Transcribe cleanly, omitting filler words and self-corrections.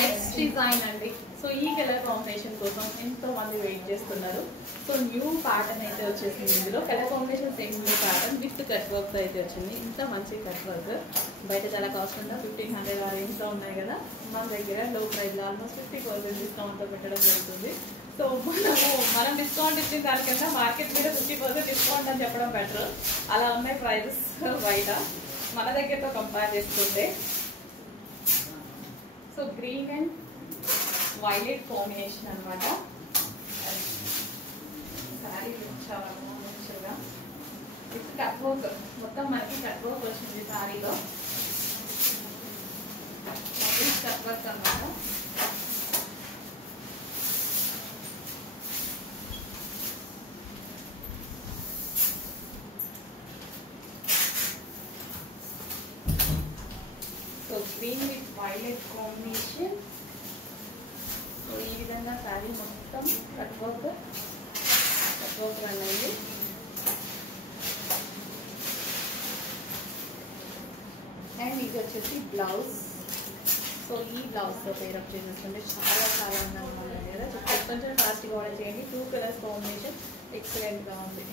Next design అండి. So ఈ colour combination కోసం ఎంతో మంది వెయిట్ చేస్తున్నారు. సో న్యూ ప్యాటర్న్ అయితే వచ్చేసింది. ఇందులో colour combination same new pattern with cut work అయితే వచ్చింది. ఇంత మంచి కట్ వర్క్ బయట చాలా కాస్ట్ ఉందా 1500 ఆ రేంజ్లో ఉన్నాయి కదా, మన దగ్గర లో ప్రైస్లో ఆల్మోస్ట్ 50% డిస్కౌంట్తో పెట్టడం జరుగుతుంది. సో మనం డిస్కౌంట్ ఇచ్చిన దానికన్నా మార్కెట్ మీద 50% డిస్కౌంట్ అని చెప్పడం బెటర్. అలా ఉన్నాయి ప్రైజెస్ బయట మన దగ్గరతో కంపేర్ చేసుకుంటే. So green and violet combination అనమాట. శారీ చాలా మంచిగా విత్ కట్ వర్క్, మొత్తం మనకి కట్ వర్క్ వచ్చింది శారీలో. కట్ వర్క్ అనమాట. So green with violet combination. So ఈ విధంగా శారీ మొత్తం కట్ వర్క్ అనేది. అండ్ ఇది వచ్చేసి బ్లౌజ్. సో ఈ బ్లౌజ్తో పేరప్ చేసేస్తుంటే చాలా చాలా అందంగా ఉంది కదా. కొంచెం ఫాస్ట్గా ఆర్డర్ చేయండి. 2 కలర్స్ కాంబినేషన్ ఎక్సలెంట్గా ఉంది.